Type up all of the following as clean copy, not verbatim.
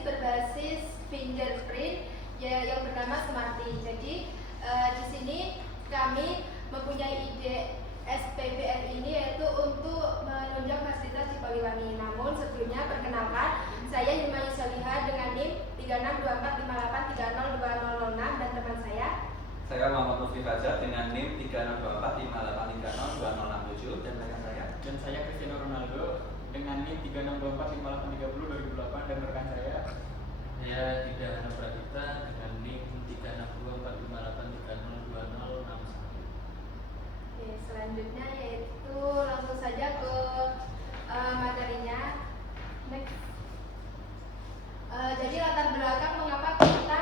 presensi berbasis fingerprint yang bernama Smarty. Jadi di sini kami mempunyai ide SPBR ini yaitu untuk menunjang fasilitas di Poliwangi. Namun sebelumnya perkenalkan, saya Hilma Yusalihah dengan NIM 362458302006 dan teman saya Muhammad Lutfi Fajar dengan NIM 362458302067 dan rekan saya. Dan saya Cristiano Ronaldo dengan NIM 362458302008 dan rekan saya. Saya Dida Hana Pradipta dengan NIM 362458302061. Oke, selanjutnya yaitu langsung saja ke materinya. Next. Jadi latar belakang mengapa kita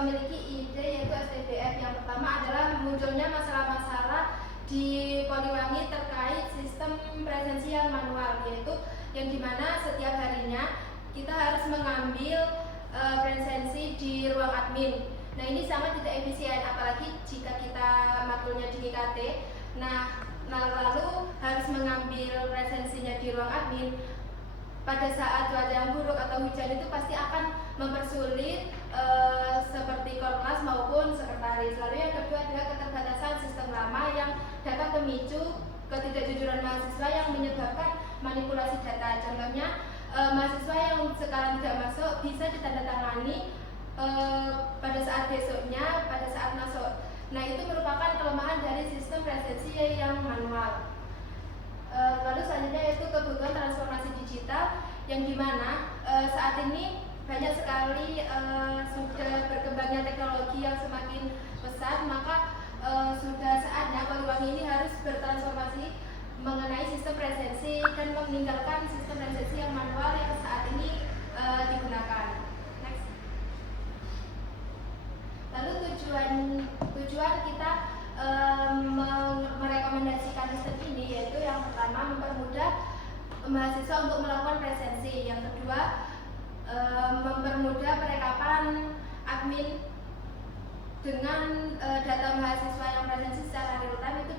memiliki ide yaitu SPBF. Yang pertama adalah munculnya masalah-masalah di Poliwangi terkait sistem presensi yang manual, yaitu yang dimana setiap harinya kita harus mengambil presensi di ruang admin. Nah, ini sangat tidak efisien, apalagi jika kita matulnya di IKT. Nah lalu harus mengambil presensinya di ruang admin pada saat cuaca yang buruk atau hujan itu pasti akan mempersulit seperti korlas maupun sekretaris. Lalu yang kedua adalah keterbatasan sistem lama yang dapat memicu ketidakjujuran mahasiswa yang menyebabkan manipulasi data. Contohnya mahasiswa yang sekarang tidak masuk bisa ditandatangani pada saat besoknya, pada saat masuk. Nah, itu merupakan kelemahan dari sistem presensi yang manual. Lalu selanjutnya yaitu kebutuhan transformasi digital yang dimana saat ini banyak sekali sudah berkembangnya teknologi yang semakin pesat, maka sudah saatnya Poliwangi ini harus bertransformasi mengenai sistem presensi dan meninggalkan sistem presensi yang manual yang saat ini digunakan. Next. Lalu tujuan kita merekomendasikan sistem ini yaitu yang pertama mempermudah mahasiswa untuk melakukan presensi, yang kedua mempermudah perekapan admin dengan data mahasiswa yang presensi secara real time itu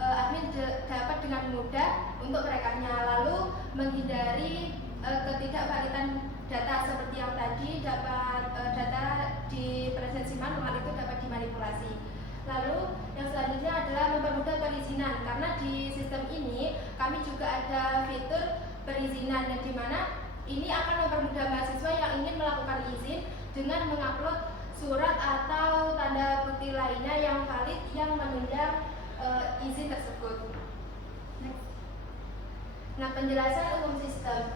admin dapat dengan mudah untuk merekamnya, lalu menghindari ketidakvalidan data seperti yang tadi data di presensi manual itu dapat dimanipulasi. Lalu yang selanjutnya adalah mempermudah perizinan, karena di sistem ini kami juga ada fitur perizinan yang dimana ini akan mempermudah mahasiswa yang ingin melakukan izin dengan mengupload surat atau tanda bukti lainnya yang valid yang menunjang izin tersebut. Next. Nah, penjelasan umum sistem.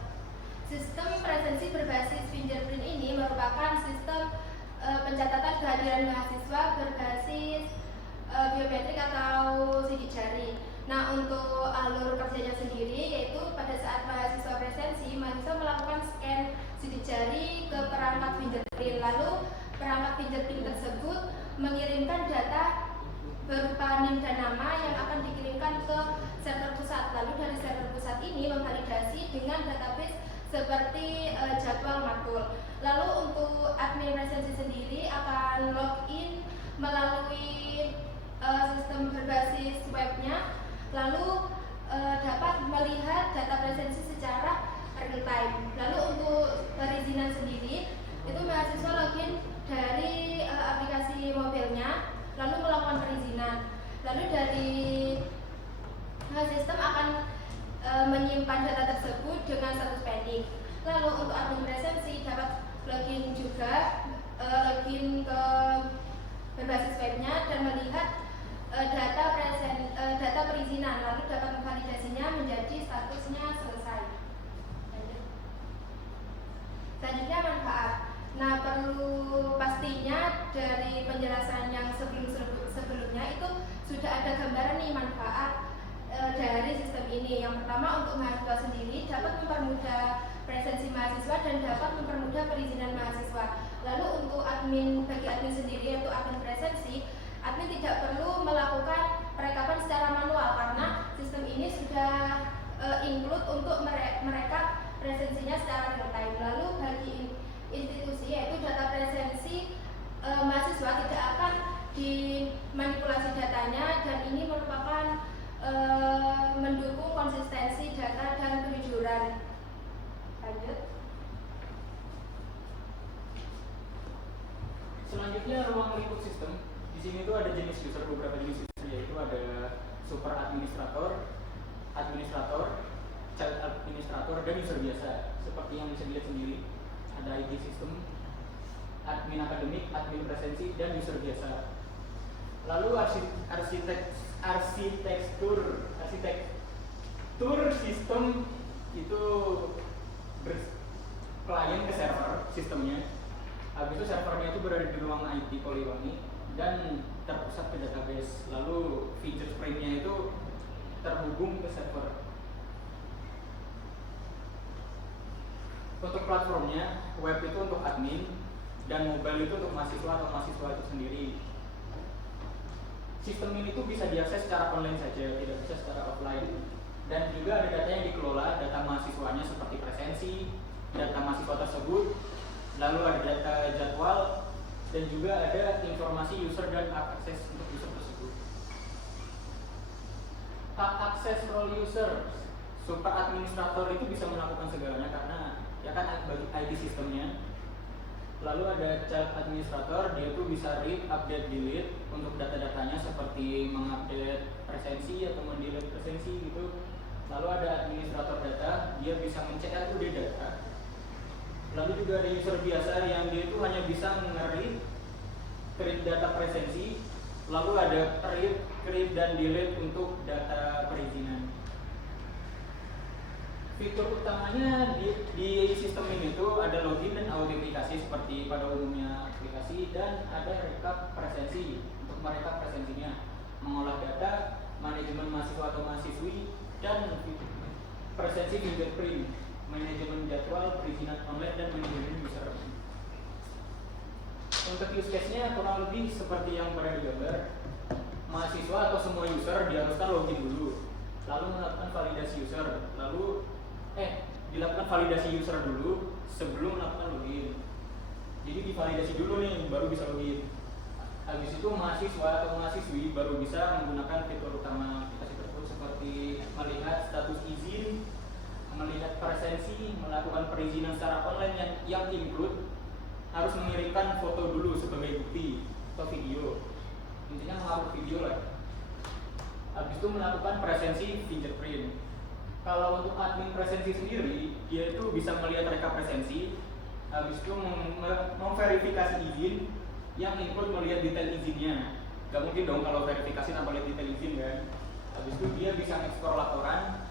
Sistem presensi berbasis fingerprint ini merupakan sistem pencatatan kehadiran mahasiswa berbasis biometrik atau sidik jari. Nah, untuk alur kerjanya sendiri yaitu pada saat mahasiswa presensi, mahasiswa melakukan scan sidik jari ke perangkat fingerprint, lalu perangkat fingerprint tersebut mengirimkan data berupa NIM dan nama yang akan dikirimkan ke server pusat. Lalu dari server pusat ini memvalidasi dengan database seperti jadwal matkul. Lalu untuk admin presensi sendiri akan login melalui sistem berbasis webnya, lalu dapat melihat data presensi secara real time. Lalu untuk perizinan sendiri itu mahasiswa login dari aplikasi mobilnya, lalu melakukan perizinan. Lalu dari sistem akan menyimpan data tersebut dengan status pending. Lalu untuk admin presensi dapat login juga, login ke berbasis webnya dan melihat data perizinan, lalu dapat memvalidasinya menjadi statusnya selesai. Selanjutnya manfaat. Nah, perlu pastinya dari penjelasan yang sebelumnya itu sudah ada gambaran nih manfaat dari sistem ini. Yang pertama, untuk mahasiswa sendiri dapat mempermudah presensi mahasiswa dan dapat mempermudah perizinan mahasiswa. Lalu untuk bagi admin sendiri yaitu admin presensi, admin tidak perlu melakukan perekapan secara manual karena sistem ini sudah include untuk merekap presensinya secara real time. Lalu bagi institusi yaitu data presensi mahasiswa tidak akan dimanipulasi datanya, dan ini merupakan mendukung konsistensi data dan kejujuran. Lanjut. Selanjutnya ruang lingkup sistem. Di sini tuh ada jenis user, beberapa jenis user, yaitu ada super administrator, child administrator, dan user biasa. Seperti yang bisa dilihat sendiri, ada IT system, admin akademik, admin presensi, dan user biasa. Lalu arsitektur sistem itu klien ke server sistemnya. Habis itu servernya itu berada di ruang IT Poliwangi dan terpusat ke database. Lalu feature frame-nya itu terhubung ke server. Untuk platformnya, web itu untuk admin dan mobile itu untuk mahasiswa atau mahasiswa itu sendiri. Sistem ini tuh bisa diakses secara online saja, tidak bisa secara offline. Dan juga ada data yang dikelola, data mahasiswanya seperti presensi, data mahasiswa tersebut, lalu ada data jadwal, dan juga ada informasi user dan hak akses untuk user tersebut. Hak akses role user, super administrator itu bisa melakukan segalanya karena ya kan bagi IT sistemnya. Lalu ada child administrator, dia tuh bisa read, update, delete untuk data-datanya seperti mengupdate presensi atau mendelete presensi gitu. Lalu ada administrator data, dia bisa men-check udah data. Lalu juga ada user biasa yang dia itu hanya bisa nge-read, create data presensi. Lalu ada read, create, dan delete untuk data perizinan. Fitur utamanya di sistem ini tuh ada login dan autentikasi seperti pada umumnya aplikasi, dan ada rekap presensi untuk merekap presensinya, mengolah data, manajemen mahasiswa atau mahasiswi, dan presensi fingerprint, manajemen jadwal, perizinan online, dan manajemen user. Untuk use case-nya kurang lebih seperti yang pernah digambar. Mahasiswa atau semua user diharuskan login dulu, lalu melakukan validasi user, dilakukan validasi user dulu sebelum melakukan login. Jadi divalidasi dulu nih, baru bisa login. Habis itu mahasiswa atau mahasiswi baru bisa menggunakan fitur utama aplikasi tersebut seperti melihat status izin, melihat presensi, melakukan perizinan secara online yang include harus mengirimkan foto dulu sebagai bukti atau video. Intinya mengupload video lah. Habis itu melakukan presensi fingerprint. Kalau untuk admin presensi sendiri, dia itu bisa melihat rekap presensi, habis itu memverifikasi izin yang include melihat detail izinnya. Gak mungkin dong kalau verifikasi tanpa lihat detail izin kan. Habis itu dia bisa ekspor laporan.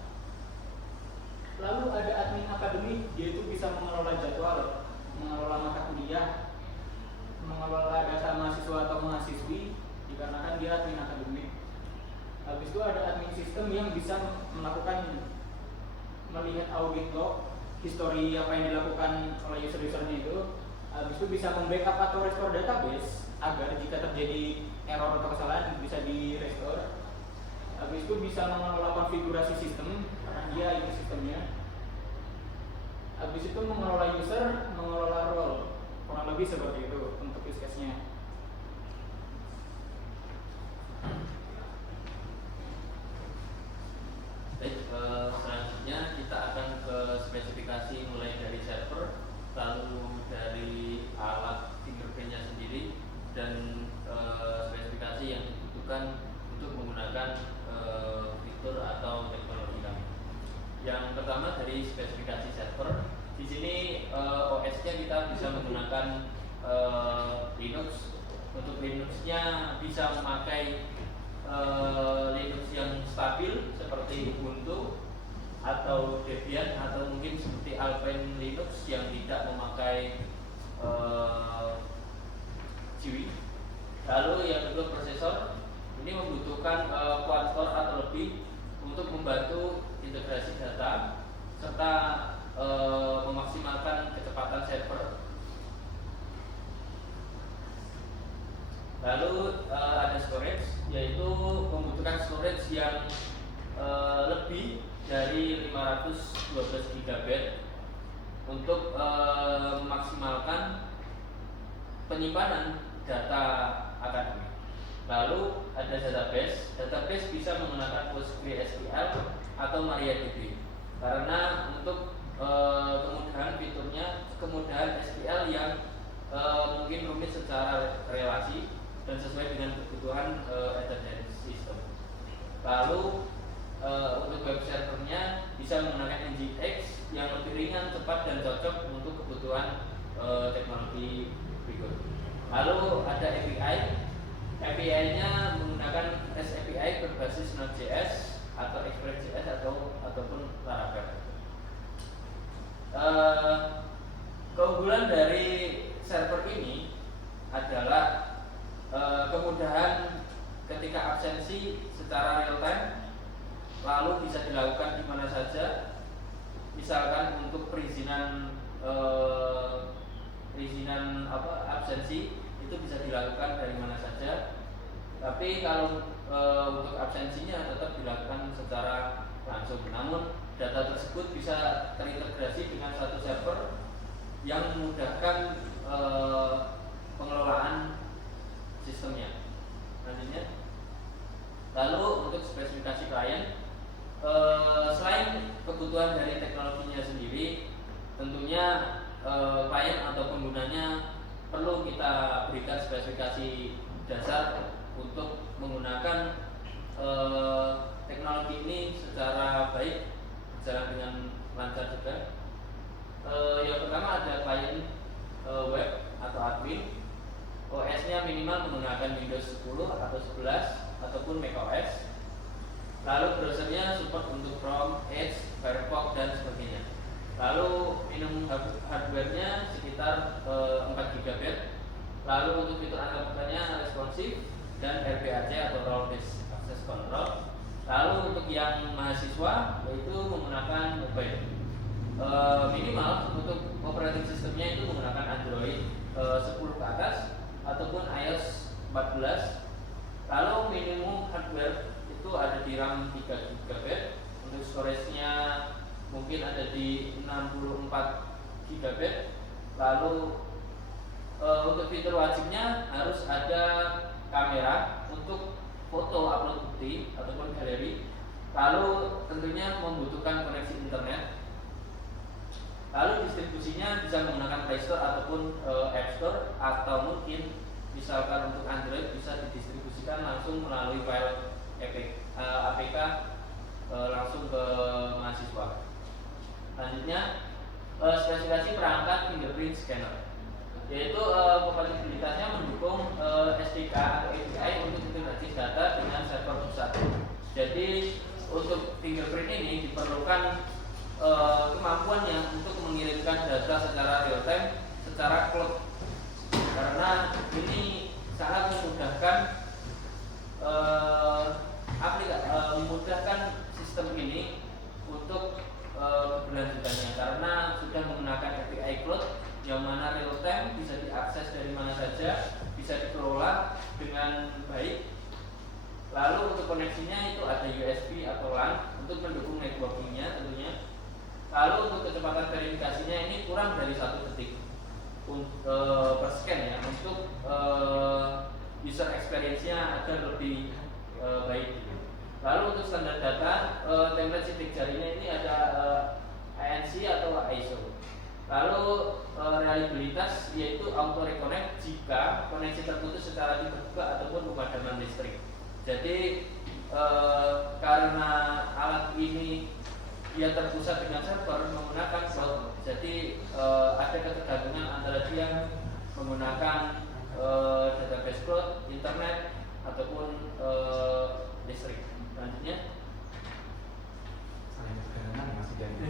Lalu ada admin akademik, dia itu bisa mengelola jadwal, mengelola mata kuliah, mengelola data mahasiswa atau mahasiswi, dikarenakan dia admin akademik. Habis itu ada admin sistem yang bisa melihat audit log, histori apa yang dilakukan oleh user-usernya itu. Habis itu bisa membackup atau restore database agar jika terjadi error atau kesalahan bisa di restore. Habis itu bisa mengelola konfigurasi sistem karena dia ini sistemnya. Habis itu mengelola user, mengelola role, kurang lebih seperti itu untuk use case-nya. Baik, selanjutnya kita akan ke spesifikasi mulai dari server, lalu dari alat fingerprint-nya sendiri, dan spesifikasi yang dibutuhkan untuk menggunakan fitur atau teknologi kami. Yang pertama dari spesifikasi server, di sini OS-nya kita bisa menggunakan Linux. Untuk Linux-nya bisa memakai Linux yang stabil seperti Ubuntu atau Debian, atau mungkin seperti Alpine Linux yang tidak memakai GUI. Lalu yang kedua prosesor, ini membutuhkan quad-core atau lebih untuk membantu integrasi data serta memaksimalkan kecepatan server. Lalu ada storage, yaitu membutuhkan storage yang lebih dari 512 GB untuk memaksimalkan penyimpanan data akademik. Lalu ada database bisa menggunakan PostgreSQL atau MariaDB karena untuk kemudahan fiturnya, kemudahan SQL yang mungkin rumit secara Lalu untuk web servernya bisa menggunakan Nginx yang lebih ringan, cepat dan cocok untuk kebutuhan teknologi berikut. Lalu ada API. API-nya menggunakan REST API berbasis Node.js atau Express.js ataupun Laravel. Keunggulan dari server ini adalah kemudahan ketika absensi secara real time, lalu bisa dilakukan di mana saja. Misalkan untuk perizinan absensi itu bisa dilakukan dari mana saja. Tapi kalau untuk absensinya tetap dilakukan secara langsung. Namun data tersebut bisa terintegrasi dengan satu server yang memudahkan pengelolaan sistemnya nantinya. Lalu untuk spesifikasi klien, selain kebutuhan dari teknologinya sendiri, tentunya klien atau penggunanya perlu kita berikan spesifikasi dasar untuk menggunakan teknologi ini secara baik, berjalan dengan lancar juga. Yang pertama ada klien web atau admin. OS-nya minimal menggunakan Windows 10 atau 11 ataupun macOS. Lalu browsernya support untuk Chrome, Edge, Firefox dan sebagainya. Lalu minimum hardware-nya sekitar 4 GB. Lalu untuk fitur anggapannya responsif dan RBAC atau Role Based Access Control. Lalu untuk yang mahasiswa yaitu menggunakan mobile. Minimal untuk operating sistemnya itu menggunakan Android 10 ke atas ataupun iOS 14. Lalu minimum hardware itu ada di RAM 3 GB. Untuk storage-nya mungkin ada di 64 GB. Lalu untuk fitur wajibnya harus ada kamera untuk foto upload bukti ataupun galeri. Lalu tentunya membutuhkan koneksi internet. Lalu distribusinya bisa menggunakan Play Store ataupun App Store, atau mungkin misalkan untuk Android bisa didistribusikan langsung melalui file APK langsung ke mahasiswa. Selanjutnya spesifikasi perangkat fingerprint scanner, yaitu kompatibilitasnya mendukung SDK atau API untuk integrasi data dengan server pusat. Jadi untuk fingerprint ini diperlukan kemampuannya untuk mengirimkan data secara real time secara cloud, karena ini sangat memudahkan memudahkan sistem ini untuk keberlanjutannya, karena sudah menggunakan API cloud yang mana real time bisa diakses dari mana saja, bisa dikelola dengan baik. Lalu untuk koneksinya itu ada USB atau LAN untuk mendukung networkingnya tentunya. Lalu untuk kecepatan verifikasinya ini kurang dari 1 detik per scan ya, untuk user experience-nya agar lebih baik. Lalu untuk standar data, template sidik jarinya ini ada ANC atau ISO. Lalu reliabilitas yaitu auto reconnect jika koneksi terputus secara tiba-tiba ataupun pemadaman listrik. Jadi karena alat ini dia terpusat dengan server menggunakan cloud, jadi ada ketergantungan antara dia menggunakan database cloud, internet ataupun listrik. Selanjutnya masih jadi.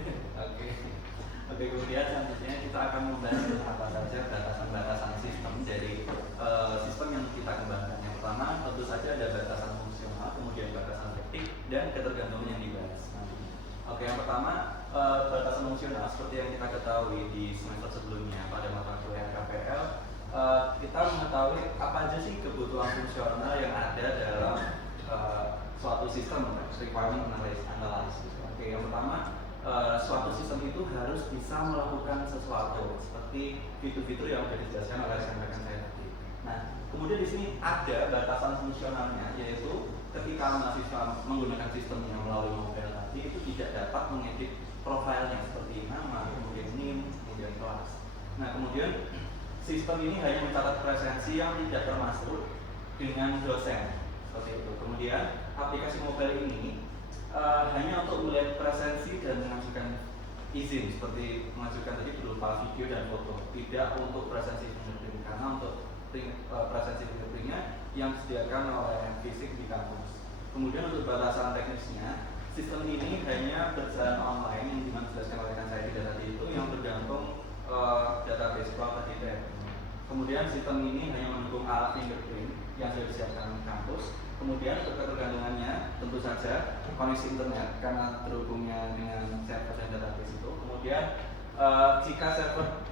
Oke, kemudian selanjutnya kita akan membahas apa saja batasan-batasan sistem dari sistem yang kita kembangkan. Yang pertama tentu saja ada batasan fungsional, kemudian batasan teknik dan ketergantungan yang dibahas. Oke, yang pertama batasan fungsional seperti yang kita ketahui di semester sebelumnya pada mata kuliah KPL, kita mengetahui apa aja sih kebutuhan fungsional yang ada dalam suatu sistem, requirement analysis. Oke, yang pertama suatu sistem itu harus bisa melakukan sesuatu seperti fitur-fitur yang sudah dijelaskan oleh rekan-rekan saya tadi. Nah, kemudian di sini ada batasan fungsionalnya, yaitu ketika mahasiswa menggunakan sistem yang melalui mobile tadi itu tidak dapat mengedit profilnya seperti nama, kemudian NIM, kemudian kelas. Nah, kemudian sistem ini hanya mencatat presensi yang tidak termasuk dengan dosen seperti itu. Kemudian Kemudian aplikasi mobile ini hanya untuk melihat presensi dan mengajukan izin seperti mengajukan tadi berupa video dan foto, tidak untuk presensi fingerprint karena untuk presensi fingerprintnya yang disediakan oleh fisik di kampus. Kemudian untuk batasan teknisnya, sistem ini hanya berjalan online yang dimana dijelaskan oleh rekan saya tadi itu yang tergantung database cloud tadi itu. Kemudian sistem ini hanya mendukung alat fingerprint yang sudah disiapkan kampus. Kemudian untuk ketergantungannya tentu saja koneksi internet karena terhubungnya dengan server dan database itu. Kemudian jika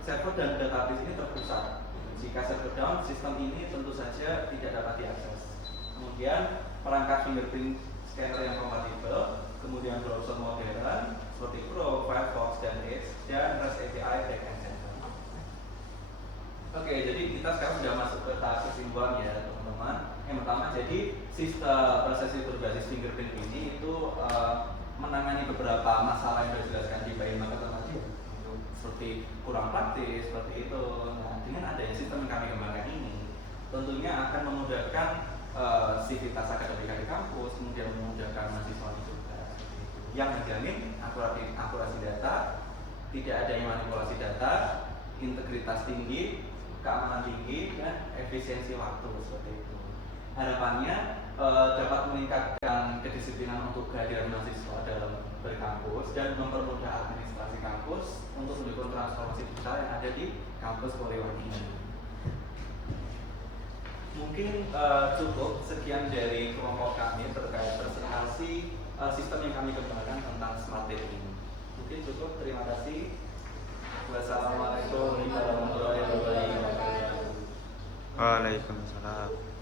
server dan database ini terpusat, jika server down, sistem ini tentu saja tidak dapat diakses. Kemudian perangkat fingerprint scanner yang kompatibel, kemudian browser modern seperti Chrome, Firefox, dan Edge, dan REST API backend server. Oke, jadi kita sekarang sudah masuk ke tahap kesimpulan ya teman-teman. Yang pertama, jadi sistem prosesi berbasis fingerprint ini itu menangani beberapa masalah yang sudah dijelaskan di Bayi tadi, seperti kurang praktis, seperti itu. Nah, dengan adanya sistem yang kami kembangkan ini, tentunya akan memudahkan sivitas akademika di kampus, kemudian memudahkan mahasiswa juga. Yang menjamin akurasi data, tidak adanya manipulasi data, integritas tinggi, keamanan tinggi, dan efisiensi waktu seperti itu. Harapannya dapat meningkatkan kedisiplinan untuk kehadiran mahasiswa dalam berkampus dan mempermudah administrasi kampus untuk mendukung transformasi digital yang ada di kampus Poliwani ini. Mungkin cukup sekian dari kelompok kami terkait presentasi sistem yang kami kembangkan tentang smart data ini. Mungkin cukup, terima kasih. Wassalamualaikum warahmatullahi wabarakatuh. Waalaikumsalam.